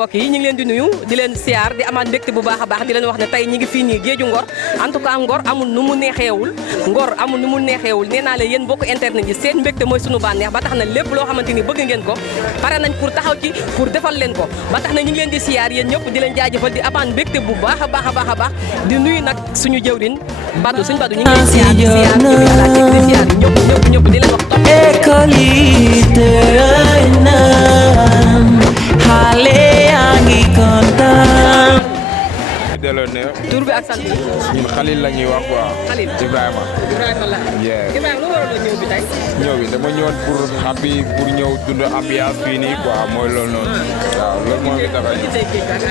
mbokk yi ñu ngi leen di nuyu di leen siyaar di amaat mbégte bu baax a baax di leen wax ne tey ñi ngi fii nii géeju Ngor en tout cas Ngor amul nu mu neexeewul Ngor amul nu mu neexeewul nee naa leen yéen mbokk internet yi seen mbégte mooy sunu bànneex ba tax na lépp loo xamante ni bëgg ngeen ko pare nañ pour taxaw ci pour defal leen ko ba tax na ñu ngi leen di siyaar yéen ñëpp di leen jaajëfal di amaat mbégte bu baax a baax a baax a baax di nuyu nag suñu jëwriñ Badou suñu Badou ñu ngi leen siyaar di siyaar ñëpp di leen wax tur bi ak sant bi. ñun Khalil la ñuy wax quoi. Khalil Ibrahima. Ibrahima la. Ibrahima lu waroon ñëw bi tey. ñëw bi dama ñëwoon pour happy pour ñëw dund ambiance fii nii quoi mooy loolu noonu. waaw loolu moo ngi tax a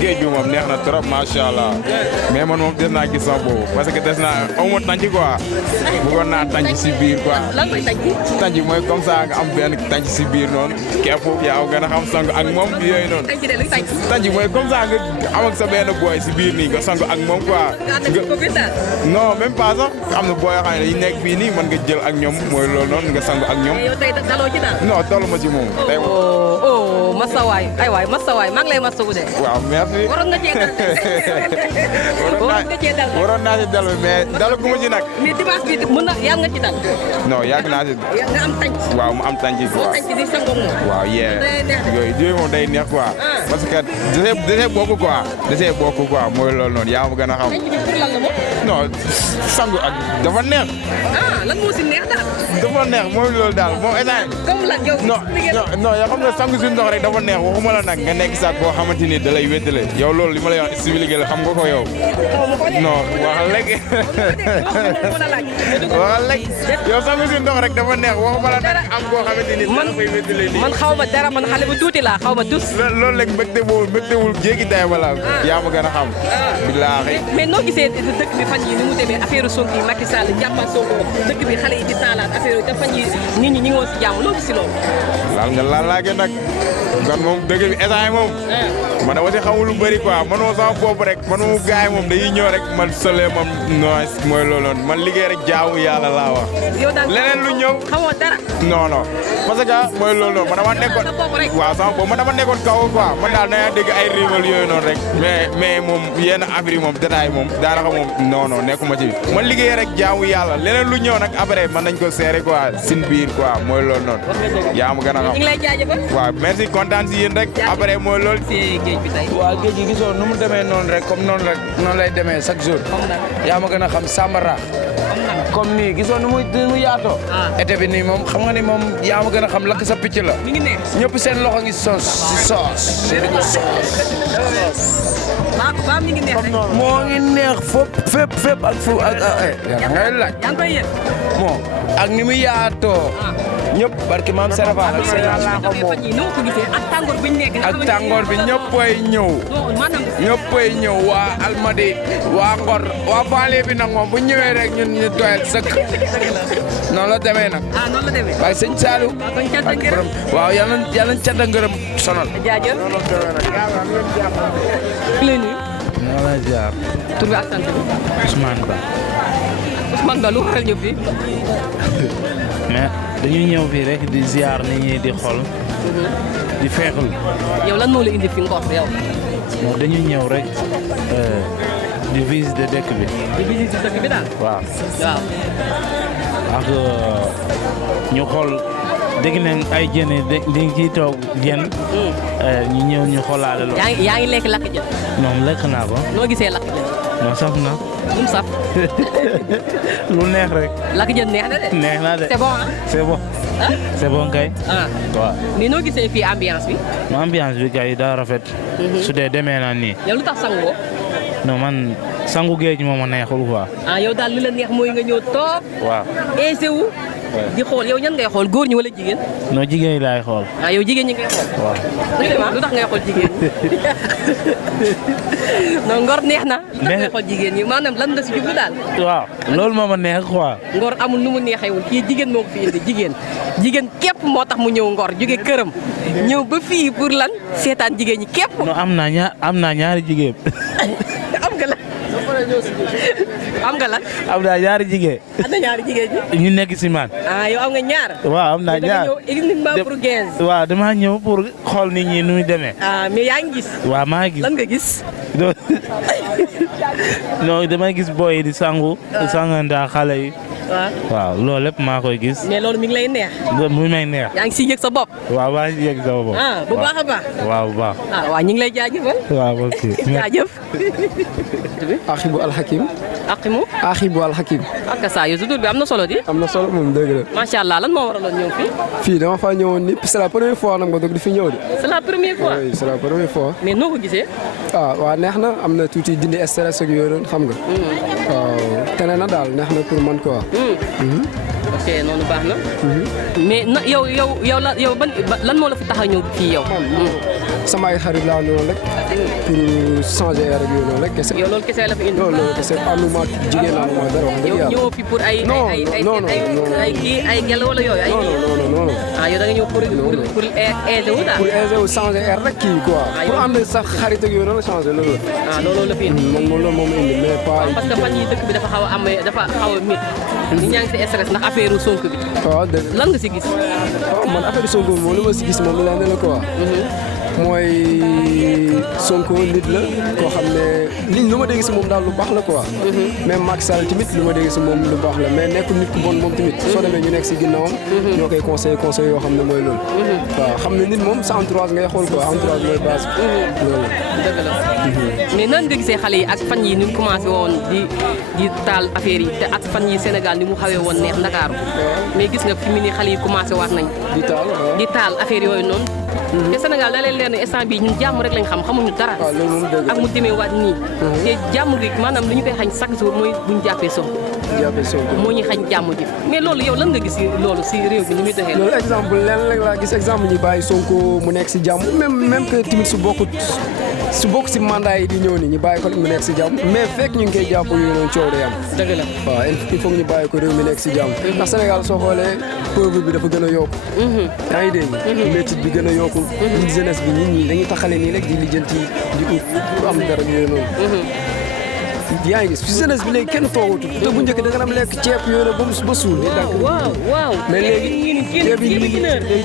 géej bi moom neex na trop macha allah. mais man moom des naa gis sama boobu parce que des naa amoo tànc quoi. bëggoon naa tànc si biir quoi. lan mooy tànc. tànc mooy comme ça nga am benn tànc si biir noonu. képp yaa gën a xam sang ak moom yooyu noonu. tànc mooy comme ça nga am ak sa benn boy si biir nii nga sang ak moom quoi. non même pas sax am na booy yoo xam ne dañuy nekk fii nii mën nga jël ak ñoom mooy loolu noonu nga sang ak ñoom. yow tey daloo ci daal. non dalu ma ci moom. tey moom masawaay ay waay masawaay maa ngi lay masawu de. waaw merci. waroon nga cee dal. waroon nga cee dal. waroon naa ci dal mais dalu gu ma ci nag. mais dimanche bi mën na yàgg nga ci dal. non yàgg naa ci. nga am tànc. waaw mu am tànc quoi. tànc di sangoog moom. waaw yooyu moom day neex quoi. parce que desee bokk quoi. desee bokk quoi mooy loolu noonu yaa ma gën a xam. tànc bi pour lan la moom. non sangu ak dafa neex. lan moo si neex daal. dafa neex mooy loolu daal moom état. comme lan yow. non yoo xam nga sangu si ndox rek dafa neex waxuma la nag nga nekk sax boo xamante ni da lay wéttale yow loolu li ma lay wax expliqué la xam nga ko yow. non waxal rek. waxal rek yow sangu si ndox rek dafa neex waxuma la nag am koo xamante ni da koy wéttale nii. man xaw ma dara man xale bu tuuti laa xaw ma tus. loolu rek mbégtewul jéggi day wala yaa ma gën a xam. billaahi. mais noo gisee dëkk bi fan yi ni mu demee affaire Sonko yi Macky Sall jàppal Sonko dëkk bi xale yi di taalaat affaire yi te fan yi nit ñi ñu ngi woon si jàmm loo gis si loolu. laal nga laalaage nag kon moom dëkk bi état moom. man dama si xamul lu bëri quoi manoo sama bopp rek manoo gaay moom dañuy ñëw rek man solee moom nois mooy loolu noonu man liggéey rek jaamu yàlla laa wax. yow daal leneen lu ñëw. xamoo dara. non parce que mooy loolu noonu man dama nekkoon. waaw sama bopp man dama nekkoon kaw quoi man daal da nga dégg ay rival yooyu noonu rek. mais moom yenn affaire yi moom détail moom daanaka moom non nekkuma ci. man liggéey rek jaamu yàlla leneen lu ñëw nag après man nañ ko seere quoi sin biir quoi mooy loolu noonu. yaa ma gën a xam. ñu ngi lay jaajëfal. waaw merci kontaan si yéen rek après mooy loolu. waaw géej gi gisoo nu mu demee noonu rek comme noonu lay demee chaque jour. yaa ma gën a xam Sambara. comme nii gisoo nu mu yaatoo. été bi nii moom xam nga ni moom yaa ma gën a xam lakk sa picc la. mi ngi neex. ñëpp seen loxo ngi soos si soos. baam mi ngi neex rek. moo ngi neex fépp ak fu ak ngay laaj. yaa ngi koy yëg. bon ak ni mu yaatoo. ñëpp barki maam Serapha ak ak tàngoor bi ñu nekk. ak tàngoor bi ñëppay ñëw. ñëppay ñëw waa Almadi waa Ngor waa Baale bi nag moom bu ñëwee rek ñun ñu doyal sëkk. noonu la demee nag. noonu la demee. waaye sëñ Saliou. waaw yàlla na cant ak ngërëm sonal. jaajëf. maa lay jaar. tur bi ak sant bi. Ousmane Ba. Ousmane Ba lu waral ñëw fii. mais dañuy ñëw fii rek di ziar nit ñi di xool. di feexlu. yow lan moo la indi fi Ngor yow. bon dañuy ñëw rek di visiter dëkk bi. di visiter dëkk bi daal. waaw. waaw. ak ñu xool dégg nañ ay jën yi dañ ciy toog jën. ñu ñëw ñu xoolaale loolu. yaa ngi lekk lakk jën. moom lekk naa ko. noo gisee lakk jën. non saf na. lu mu saf. lu neex rek. lakk jën neex na de. neex na de. c'est bon ah. c'est bon. ah c'est bon kay. waaw. mais noo gisee fii ambiance bi. ambiance bi kay daa rafet. su dee demee na nii. yow lu tax sangoo. non man sangu géej moom a neexul quoi. yow daal li la neex mooy nga ñëw toog. waaw. eese wu. di xool yow ñan ngay xool góor ñi wala jigéen. non jigéen yi laay xool. yow jigéen ñi ngay xool. waaw. lu tax ngay xool jigéen ñi. non Ngor neex na. lu tax ngay xool jigéen ñi maanaam lan nga si jublu daal. waaw loolu moo ma neex quoi. Ngor amul nu mu neexewul kii jigéen moo ko fi indi jigéen képp moo tax mu ñëw Ngor jóge këram ñëw ba fii pour lan seetaan jigéen ñi képp. non am naa ñaari jigéen. am nga la am nga lan. am naa ñaari jigéen. am na ñaari jigéen ñi. ñu nekk si man. yow am nga ñaar. waaw am naa ñaar da nga ñëw uniquement pour 15. waaw damaa ñëw pour xool nit ñi nu muy demee. mais yaa ngi gis. waaw maa ngi gis lan nga gis. non damay gis booy yi di sangu. sanganda xale yi. waaw loolu lépp maa koy gis. mais loolu mi ngi lay neex. mu may neex. yaa ngi siy yëg sa bopp. waaw maa ngi yëg sama bopp. bu baax a baax. waaw bu baax. waaw ñu ngi lay jaajëfal. waaw ok. jaajëf. Axibu Alhakim. Axibu Alhakim. ak saa yu tur bi am na solo di. am na solo moom dëgg la. macha allah lan moo waraloon ñëw fii. fii dama faa ñëwoon ni c'est la première fois nag ma dog di fi ñëw de. c'est la première fois. oui c'est la première fois. mais noo ko gisee. waaw neex na am na tuuti dindi stress ak yooyu noonu xam nga. waaw tene na daal neex na pour man quoi. ok noonu baax na. mais na yow ban lan moo la fi tax a ñëw fii yow. sama ay xarit laa noonu rek pour changer air ak yooyu noonu rek kese. yow loolu kese la fi indi. loolu kese ànduma jigéen laa ma dara wax dëgg yàlla. yow ñëwoo fi pour ay gel wala yooyu. non yow da nga ñëw pour aider wu daal. pour aider wu changer air rek kii quoi. pour ànd sax xarit ak yooyu noonu changer loolu la. loolu la fi indi. loolu moom indi mais pas. parce que fan yii dëkk bi dafa xaw a mit. ñi ñaa ngi si stress ndax affaire Sonko bi. waaw dëgg lan nga si gis. man affaire Sonko moom li ma si gis moom la ne la quoi. mooy Sonko nit la koo xam ne liñ lu ma dégg si moom daal lu baax la quoi. même Macky Sall tamit lu ma dégg si moom lu baax la mais nekkul nit ku bon moom tamit. soo demee ñu nekk si ginnaawam. ñoo koy conseil yoo xam ne mooy loolu. waaw xam ne nit moom sa entourage ngay xool quoi entourage mooy base loolu. dëgg la mais nan nga gisee xale yi ak fan yi ni mu commencé woon di taal affaire yi te ak fan yi Sénégal ni mu xawee woon neex Ndakaaru mais gis nga fi mu ni xale yi commencé waat nañ di taal affaire yooyu noonu te Sénégal da leen leer ne instant bii ñun jàmm rek lañ xamuñu dara ak mu demee waat nii te jàmm gi maanaam lu ñu koy xañ chaque jour mooy buñ jàppee Sonko moo ñu xañ jàmm ji mais loolu yow lan nga gis loolu si réew bi ni muy doxee loolu exemple leen rek laa gis exemple ñu bàyyi Sonko mu nekk si jàmm même que tamit su bokk si mandat yi di ñëw ni ñu bàyyi ko mu nekk si jàmm mais fekk ñu ngi koy jàpp yu noonu coow day am dëgg la waaw il faut ñu bàyyi ko réew mi nekk si jàmm ndax Sénégal soo xoolee pauvre bi dafa gën a yokku yaa ngi dégg métit bi gën a yokku ñi jeunesse bi nit ñi dañuy taxale nii rek di lijjanti di ut pour am dara yooyu noonu yaa ngi gis si jeunesse bi léegi kenn toogatul te bu njëkk da nga am lekk ceeb yooyu ba suul di dànk waaw mais léegi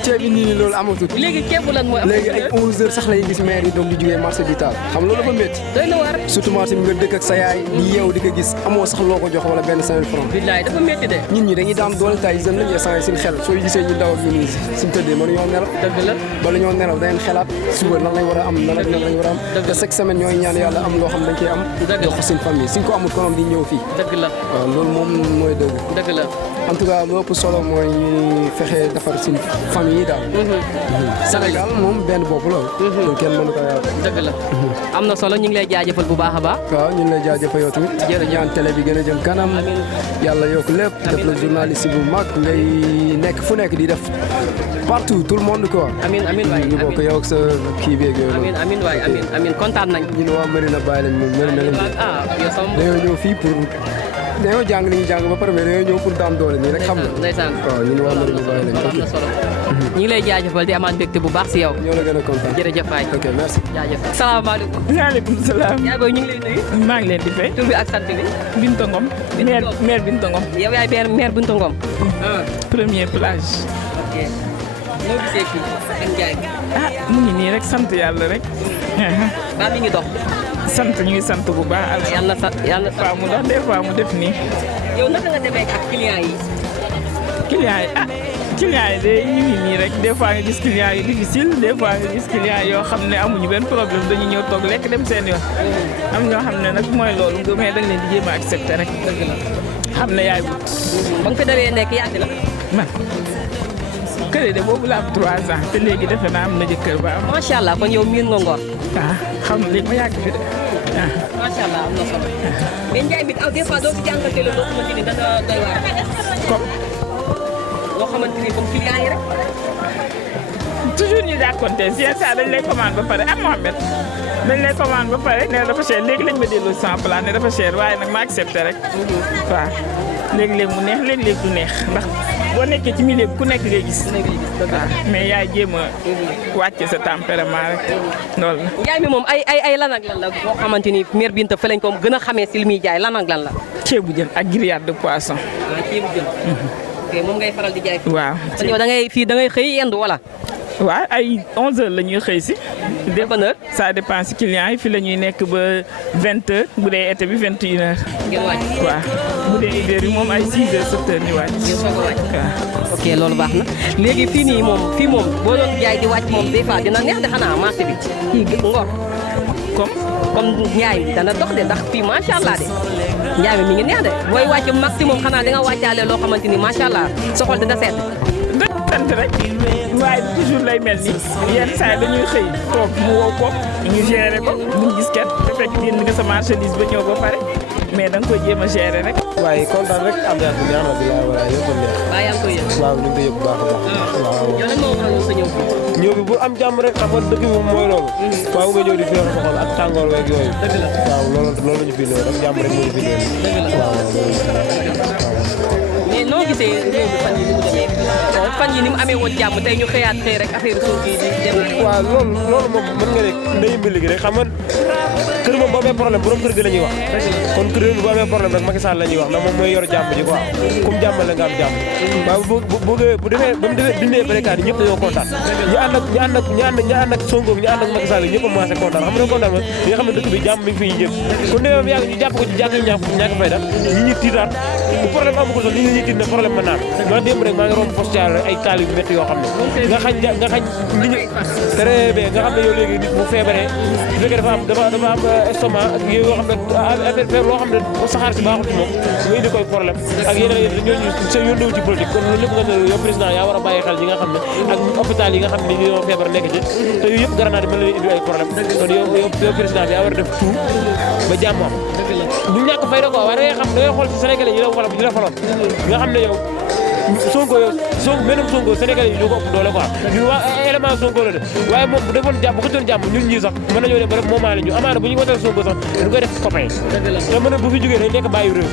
ceeb yi nii nii loolu amatul léegi ceebu lan mooy léegi ay 11 heures sax lay gis maire yi doom di jógee marché di taal xam loolu dafa métti doy na waar surtout marché bi nga dëkk ak sa yaay di yeew di ko gis amoo sax loo ko jox wala benn 5 000 francs billaay dafa métti de nit ñi dañuy daan doole tay jeune lañu essence seen xel soo gisee ñu ndaw ak ñu nii suñu tëddee mënuñoo nelaw dëgg la bala ñoo nelaw dañ xelaat suba lan lañ war a am nan lañ war a am te chaque semaine ñooy ñaan yàlla am loo xam dañ koy am jox ko seen famille suñ ko amul konom di ñëw fii dëgg la waaw loolu moom mooy dëgg la en tout cas lu ëpp solo mooy ñuy fexe defar suñ famille yi daal Sénégal moom benn bopp la loolu kenn mënu ko yàlla dëgg la am na solo ñu ngi lay jaajëfal bu baax a baax waaw ñu ngi lay jaajëfal yow tamit ñaan télé bi gën a jëm kanam yàlla yokk lépp def la journaliste bu mag ngay nekk fu nekk di def partout tout le monde quoi amiin waay ñu bokk yow ak sa kii beeg yooyu amiin waay amiin kontaan nañ ñun waa Medina Baye lañ moom Medina lañ dañoo ñëw fii pour dañoo jàng li ñuy jàng ba pare mais dañoo ñëw pour daan doole nii rek xam nga ndeysaan waaw ñun waa Medina Baye lañ am na solo ñu ngi lay jaajëfal di amaat mbégte bu baax si yow ñoo la gën a kontaan jërëjëf waay ok merci jaajëf salaamaaleykum waaleykum salaam. yaay booy ñu ngi lay nuyu maa ngi leen di fay. tur bi ak sant bi Binta Ngom. maire Binta Ngom. yow yaay maire Binta Ngom première plage. ok noo gisee fii ak Njaay mu ngi nii rek sant yàlla rek. baa mi ngi dox sant ñu ngi sant bu baax. yàlla des fois mu dox des fois mu def nii. yow naka nga demee ak client yi client yi de ñu ngi nii rek des fois nga gis client yu difficile des fois nga gis client yoo xam ne amuñu benn problème dañu ñëw toog lekk dem seen yoon. am ñoo xam ne nag mooy loolu nga mais dañ leen di jéem a accepté rek. dëgg la xam ne yaay wut. ba nga fi dawee nekk yàgg na man kër de boobu la am 3 ans te léegi defe naa am na jëkkër ba am. macha allah kon yow miin nga Ngor xam nga léegi ma yàgg fi de macha allah am na solo mais Njaay mi des fois doo si jàngatee la loo xamante ni dana doy waar comme loo xamante ni comme client yi rek toujours ñu jàkkoonte si yenn saa dañ lay commande ba pare Mohamed dañ lay commande ba pare ne dafa cher léegi lañ ma delloo sans plan ne dafa cher waaye nag ma accepté rek waaw léegi-léeg mu neex léegi-léeg du neex ndax boo nekkee ci milieu bi ku nekk ngay gis waaw mais yaay jéem a wàcce sa tempérament rek loolu la. Njaay mi moom ay lan ak lan la boo xamante ni mère Binta fa lañ ko gën a xamee si li muy jaay lan ak lan la. ceebu jën ak grillade de poisson. ceebu jën. ok moom ngay faral di jaay. waaw. kon yow da ngay fii da ngay xëy yendu wala. waaw ay 11h la ñuy xëy si. ban heure. ça dépend si clients yi fi la ñuy nekk ba 20h bu dee été bi 21h. ngeen wàcc. waaw bu dee hiver bi moom ay 6h 7h ñu wàcc. ngeen soog a wàcc. waaw. ok loolu baax na léegi fii nii moom boo doon jaay di wàcc moom des fois dina neex de xanaa marché bi fii Ngor. comme njaay bi dana dox de ndax fii macha allah de njaay mi ngi neex de booy wàcc maximum xanaa di nga wàccaale loo xamante ni macha allah sa xol dina sedd. sant rek waaye toujours lay mel ni yenn saa yi dañuy xëy toog mu wow ko ñu gérer ko buñ gis kenn te fekk génn nga sa marchandise ba ñëw ba pare mais da nga koy jéem a gérer rek. waaye kontaan rek ambiance bi neex na bi laay wala yëpp neex. waaw yaa ngi koy yëg. waaw ñu ngi koy yëg bu baax a baax. waaw yow lan moo waraloon sa ñëw fii. ñëw bi bu am jàmm rek xam nga dëkk bi moom mooy loolu. waaw nga ñëw di féex sa xol ak tàngoor weeg yooyu. dëgg la waaw loolu la ñu fi ñëw rek jàmm rek moo ñu fi ñëw. dëgg la waaw mais noo gisee réew mi fan yi ni mu demee fan yi ni mu amee woon jàmm tey ñu xëyaat xëy rek affaire suuf yi di dem. waaw loolu moom mën nga ne ndey mbili gi rek xam nga kër moom bu amee problème borom kër gi la ñuy wax. kon kër yi bu amee problème rek Macky Sall la ñuy wax ndax moom mooy yor jàmm ji quoi comme jàmmal la nga am jàmm. waaw bu demee ba mu dindee bérékaat yi ñëpp dañoo kontaan ñi ànd ak Sonko ñi ànd ak Macky Sall ñëpp a commencé kontaan xam nga kontaan mooy li nga xam ne dëkk bi jàmm mi ngi fi ñu jëm kon demee yàgg ñu jàpp ko ci jàkk ñàkk fay daf ñi tiitaat bu problème amu ko sax ñi tiit ne problème mën naa am ma démb rek maa ngi romb poste ay taal yu métti yoo xam ne nga xañ nit ñi très bien nga xam ne yow léegi nit bu feebaree bu fekkee dafa am estomac ak yooyu yoo xam ne affaire loo xam ne saxaar si baaxul ci moom nga indi koy problème ak yeneen ñooñu seen yoon ci politique kon loolu lépp nga ne yow président yaa war a bàyyi xel yi nga xam ne ak hôpital yi nga xam ne ñoo feebar nekk ci te yooyu yëpp gëranaat mën na indi ay problème kon yow président bi yaa war a def tout ba jàmm am du ñàkk fay da quoi waaye da ngay xam da ngay xool ci Sénégalais yi la faloon nga xam ne yow Sonko menum Sonko Sénégalais yi ñoo ko ëpp doole quoi ñun waa élément Sonko la de waaye moom bu defoon jàmm bu xëccoon jàmm ñun ñii sax mën nañoo dem ba rek moomaale ñu amaana bu ñu wotal Sonko sax dañ koy def copain te mën na bu fi jógee day nekk bàyyi réew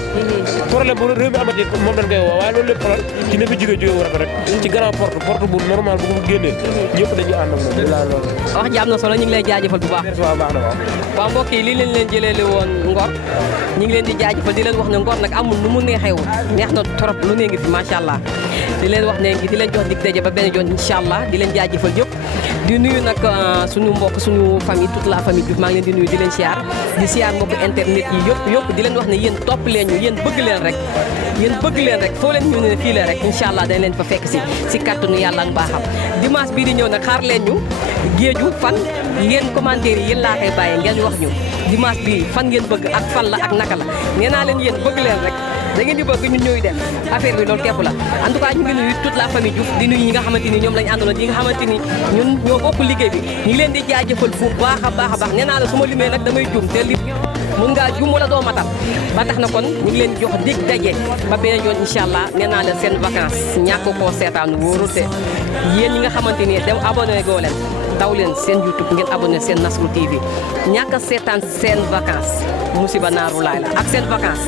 problème bu réew mi amati moom dañ koy woo waaye loolu lépp xoolal ci ne fi jógee wu rafet rek ci grand porte bu normal bu ko génnee ñëpp dañuy ànd ak moom la loolu wax ji am na solo ñu ngi lay jaajëfal bu baax. waaw baax na waaw mbokk yi lii leen jëleele woon Ngor ñu ngi leen di jaajëfal di leen wax ne Ngor nag amul nu mu neexeewul neex na trop lu ne ngi fi macha allah di leen wax ne di leen jox dig daje ba benn yoon incha allah di leen jaajëfal yëpp di nuyu nag suñu mbokk suñu famille toute la famille Diouf maa ngi leen di nuyu di leen siyaar di siyaar mbokk internet yi yëpp di leen wax ne yéen topp leen ñu yéen bëgg leen rek foo leen ñu ne fii la rek incha allah dañ leen fa fekk si kàttanu yàlla ak mbaaxam dimanche bii di ñëw nag xaar leen ñu géeju fan yéen commentaire yi yéen laa koy bàyyee ngeen wax ñu dimanche bii fan ngeen bëgg ak fan la ak naka la nee naa leen yéen bëgg leen rek da ngeen di bëgg ñun ñooy def affaire bi loolu képp la en tout cas ñu ngi nuyu toute la famille Diouf di nuyu ñi nga xamante ni ñoom lañu àndaloon ñi nga xamante ni ñun ñoo bokk liggéey bi ñu ngi leen di jaajëfal bu baax a baax nee naa la su ma limee nag damay juum te li mun ngaa juum wala doo matal ba tax na kon ñu ngi leen jox dig daje ba beneen yoon incha allah nee naa la seen vacances ñàkk koo seetaan wóorul te yéen ñi nga xamante ni dem abonné goo leen daw leen seen YouTube ngeen abonné seen Nasrou TV ñàkk a seetaan seen vacances musiba naaru laay la ak seen vacances